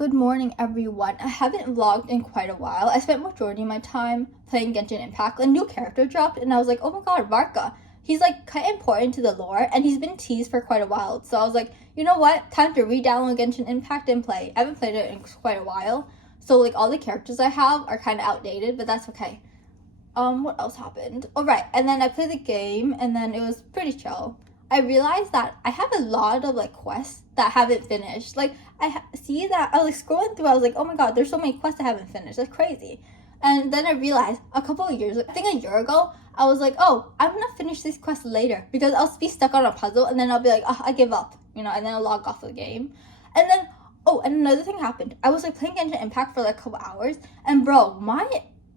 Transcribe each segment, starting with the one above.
Good morning, everyone. I haven't vlogged in quite a while. I spent majority of my time playing Genshin Impact. A new character dropped, and I was like, oh my god, Varka. He's like quite important to the lore, and he's been teased for quite a while. So I was like, you know what? Time to re-download Genshin Impact and play. I haven't played it in quite a while, so like all the characters I have are kind of outdated, but that's okay. What else happened? Oh right, and then I played the game, and then it was pretty chill. I realized that I have a lot of like quests that haven't finished. Like see that I was like scrolling through. I was like, oh my god, there's so many quests I haven't finished. That's crazy. And then I realized a couple of years, I think a year ago, I was like, oh, I'm gonna finish this quest later because I'll be stuck on a puzzle, and then I'll be like, oh, I give up, and then I'll log off the game. And then and another thing happened. I was like playing Genshin Impact for like a couple hours, and bro,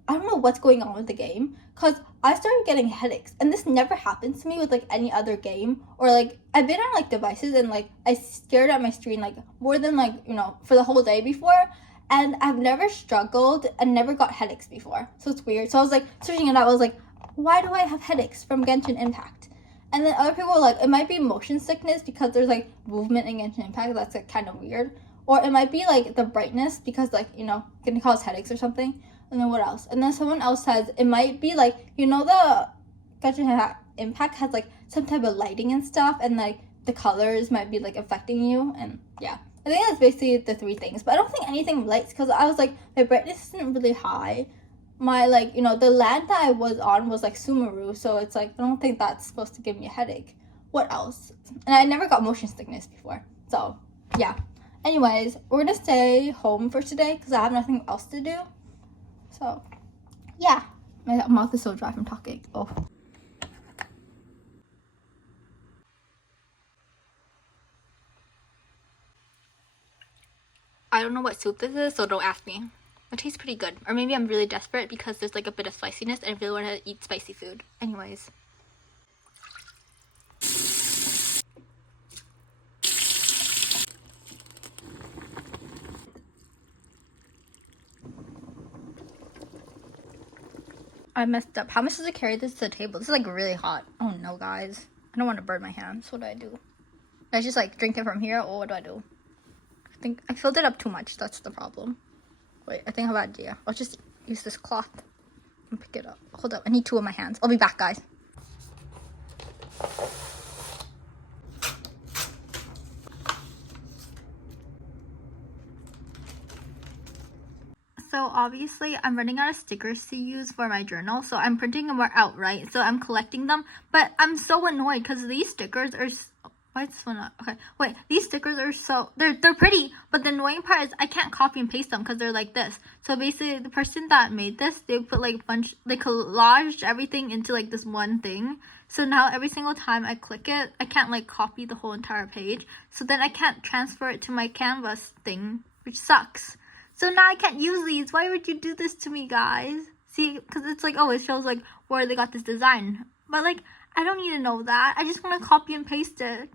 I don't know what's going on with the game because I started getting headaches, and this never happens to me with like any other game, or like I've been on like devices and like I stared at my screen like more than like for the whole day before, and I've never struggled and never got headaches before, so it's weird. So I was like searching it out. I was like, why do I have headaches from Genshin Impact? And then other people were like, it might be motion sickness because there's like movement in Genshin Impact. That's like kind of weird, or it might be like the brightness because like can cause headaches or something. And then what else? And then someone else says it might be like, the Genshin Impact has like some type of lighting and stuff, and like the colors might be like affecting you. And yeah, I think that's basically the three things. But I don't think anything relates because I was like, my brightness isn't really high. My like, the land that I was on was like Sumeru, so it's like I don't think that's supposed to give me a headache. What else? And I never got motion sickness before. So yeah. Anyways, we're gonna stay home for today because I have nothing else to do. So, yeah. My mouth is so dry from talking. Oh. I don't know what soup this is, so don't ask me. It tastes pretty good. Or maybe I'm really desperate because there's like a bit of spiciness and I really want to eat spicy food. Anyways. I messed up. How much does it carry this to the table? This is like really hot. Oh no, guys. I don't want to burn my hands. What do I do? Do I just like drink it from here, or what do I do? I think I filled it up too much. That's the problem. Wait, I think I have an idea. I'll just use this cloth and pick it up. Hold up. I need two of my hands. I'll be back, guys. So obviously I'm running out of stickers to use for my journal, so I'm printing them out, right? So I'm collecting them, but I'm so annoyed because these stickers are why is this one not okay? Wait, these stickers are so they're pretty, but the annoying part is I can't copy and paste them because they're like this. So basically the person that made this, they put like they collaged everything into like this one thing. So now every single time I click it, I can't like copy the whole entire page. So then I can't transfer it to my Canvas thing, which sucks. So now I can't use these. Why would you do this to me, guys? See, because it's like, oh, it shows like where they got this design. But like, I don't need to know that. I just want to copy and paste it.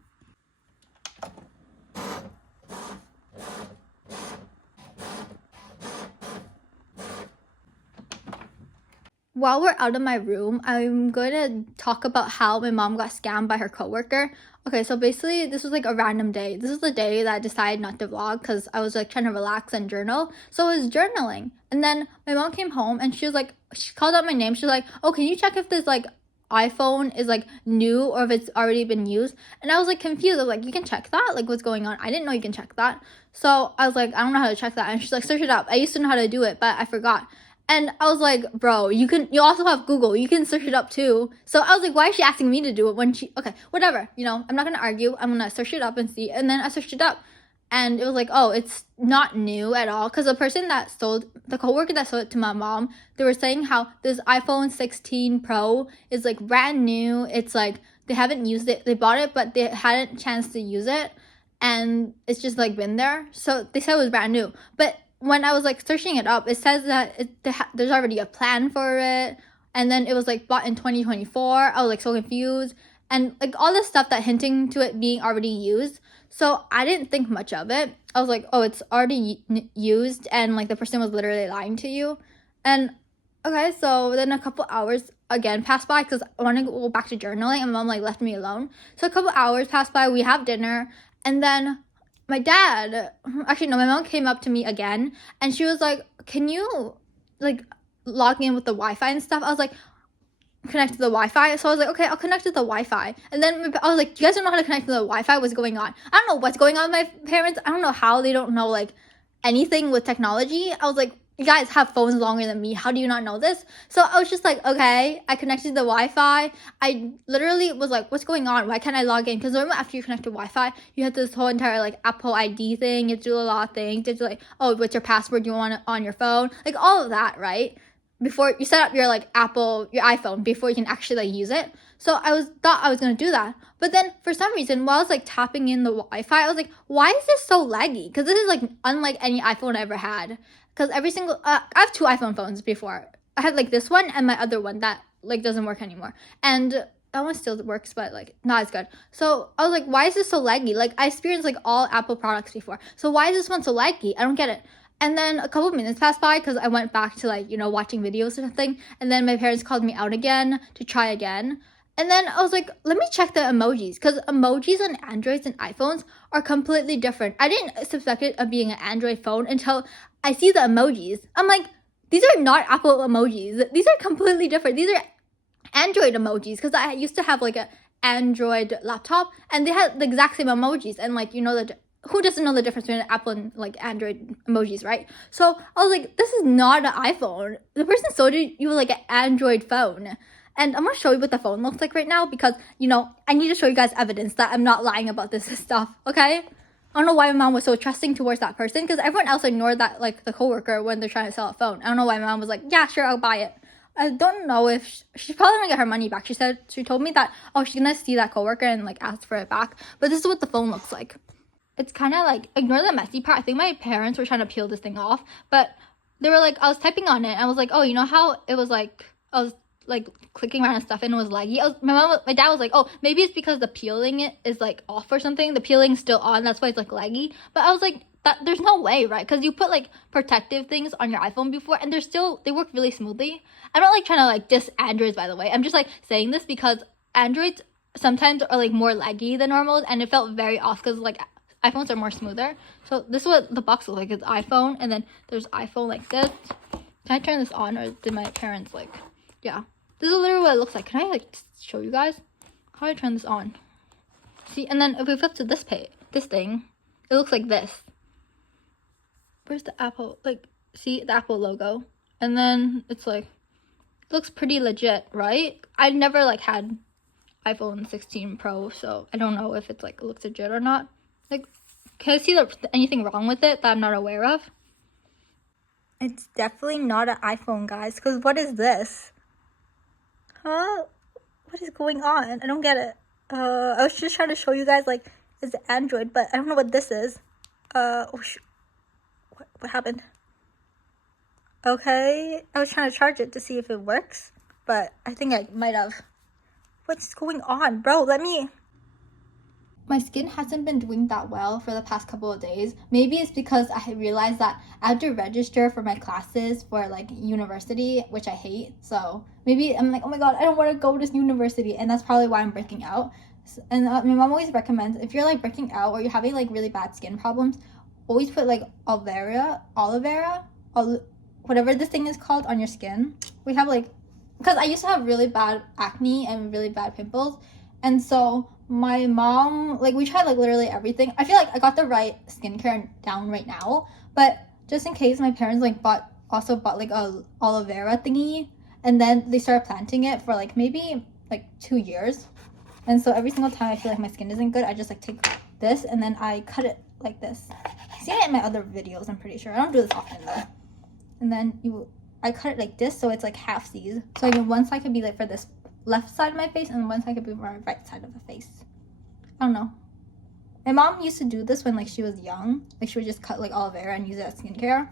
While we're out of my room, I'm going to talk about how my mom got scammed by her coworker. Okay, so basically this was like a random day. This is the day that I decided not to vlog because I was like trying to relax and journal. So I was journaling. And then my mom came home and she was like, she called out my name. She was like, oh, can you check if this like iPhone is like new or if it's already been used? And I was like confused. I was like, you can check that? Like, what's going on? I didn't know you can check that. So I was like, I don't know how to check that. And she's like, search it up. I used to know how to do it, but I forgot. And I was like, bro, you also have Google. You can search it up too. So I was like, why is she asking me to do it when okay, whatever. I'm not going to argue. I'm going to search it up and see. And then I searched it up and it was like, oh, it's not new at all. Because the coworker that sold it to my mom, they were saying how this iPhone 16 Pro is like brand new. It's like they haven't used it. They bought it, but they hadn't chance to use it. And it's just like been there. So they said it was brand new. But when I was like searching it up, it says that there's already a plan for it, and then it was like bought in 2024. I was like so confused, and like all this stuff that hinting to it being already used. So I didn't think much of it. I was like, oh, it's already used, and like the person was literally lying to you. And okay, so then a couple hours again passed by because I want to go back to journaling, and mom like left me alone. So a couple hours passed by. We have dinner, and then my dad, actually no, my mom came up to me again and she was like, can you like log in with the Wi-Fi and stuff? I was like, connect to the Wi-Fi. So I was like, okay, I'll connect to the Wi-Fi. And then I was like, you guys don't know how to connect to the Wi-Fi? What's going on? I don't know what's going on with my parents. I don't know how they don't know like anything with technology. I was like, you guys have phones longer than me. How do you not know this? So I was just like, okay, I connected to the Wi-Fi. I literally was like, what's going on? Why can't I log in? Because remember after you connect to Wi-Fi, you have this whole entire like Apple ID thing. You have to do a lot of things. You have to like, oh, what's your password you want on your phone? Like all of that, right? Before you set up your like your iPhone before you can actually like use it. So thought I was gonna do that, but then for some reason while I was like tapping in the Wi-Fi, I was like, why is this so laggy? Because this is like unlike any iPhone I ever had. Because every single I have two iPhone phones before. I had like this one and my other one that like doesn't work anymore, and that one still works but like not as good. So I was like, why is this so laggy? Like I experienced like all Apple products before, so why is this one so laggy? I don't get it. And then a couple of minutes passed by because I went back to like, watching videos or something. And then my parents called me out again to try again. And then I was like, let me check the emojis because emojis on Androids and iPhones are completely different. I didn't suspect it of being an Android phone until I see the emojis. I'm like, these are not Apple emojis. These are completely different. These are Android emojis because I used to have like a Android laptop and they had the exact same emojis. And like, who doesn't know the difference between Apple and like Android emojis, right? So I was like, this is not an iPhone. The person sold you like an Android phone. And I'm gonna show you what the phone looks like right now because, I need to show you guys evidence that I'm not lying about this stuff, okay? I don't know why my mom was so trusting towards that person because everyone else ignored that, like the coworker when they're trying to sell a phone. I don't know why my mom was like, yeah, sure, I'll buy it. I don't know if she's probably gonna get her money back. She told me that, oh, she's gonna see that coworker and like ask for it back. But this is what the phone looks like. It's kind of like, ignore the messy part. I think my parents were trying to peel this thing off, but they were like, I was typing on it and I was like, oh, you know how it was like, I was like clicking around and stuff and it was laggy. My dad was like, oh, maybe it's because the peeling it is like off or something. The peeling's still on, that's why it's like laggy. But I was like, there's no way, right? Because you put like protective things on your iPhone before and they work really smoothly. I'm not like trying to like diss Androids, by the way. I'm just like saying this because Androids sometimes are like more laggy than normals and it felt very off because like iPhones are more smoother. So this is what the box looks like. It's iPhone and then there's iPhone like this. Can I turn this on or did my parents like, yeah. This is literally what it looks like. Can I like show you guys? How do I turn this on? See, and then if we flip to this thing, it looks like this. Where's the Apple? Like, see the Apple logo? And then it's like, it looks pretty legit, right? I never like had iPhone 16 Pro, so I don't know if it's like, it looks legit or not. Like, can I see anything wrong with it that I'm not aware of? It's definitely not an iPhone, guys, because what is this? Huh? What is going on? I don't get it. I was just trying to show you guys, like, it's Android, but I don't know what this is. What happened? Okay, I was trying to charge it to see if it works, but I think I might have. What's going on, bro? My skin hasn't been doing that well for the past couple of days. Maybe it's because I realized that I have to register for my classes for like university, which I hate. So maybe I'm like, oh my god, I don't want to go to this university, and that's probably why I'm breaking out. And my mom always recommends if you're like breaking out or you're having like really bad skin problems, always put like aloe vera, whatever this thing is called on your skin. We have like, because I used to have really bad acne and really bad pimples, and so my mom, like, we tried like literally everything. I feel like I got the right skincare down right now, but just in case, my parents like bought like a aloe vera thingy, and then they started planting it for like maybe like 2 years. And so every single time I feel like my skin isn't good, I just like take this and then I cut it like this. I've seen it in my other videos, I'm pretty sure. I don't do this often though. And then I cut it like this so it's like half C's. So like one side could be like for this left side of my face and one side could be for my right side of the face. I don't know. My mom used to do this when like she was young. Like she would just cut like aloe vera and use it as skincare.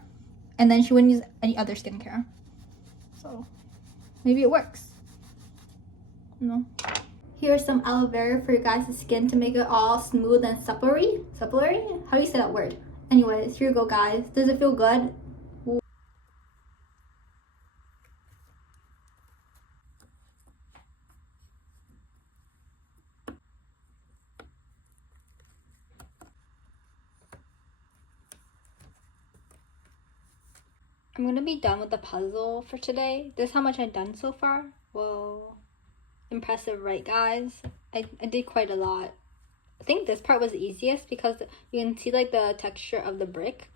And then she wouldn't use any other skincare. So maybe it works. No. Here's some aloe vera for your guys' skin to make it all smooth and supplery. Supplery? How do you say that word? Anyways, here you go, guys. Does it feel good? I'm gonna be done with the puzzle for today. This is how much I've done so far. Whoa. Impressive, right, guys? I did quite a lot. I think this part was the easiest because you can see like the texture of the brick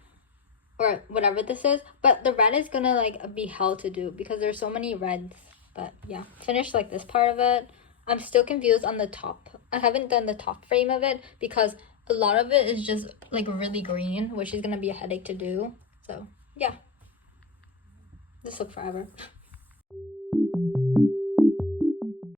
or whatever this is, but the red is gonna like be hell to do because there's so many reds. But yeah, finished like this part of it. I'm still confused on the top. I haven't done the top frame of it because a lot of it is just like really green, which is gonna be a headache to do. So yeah, this took forever.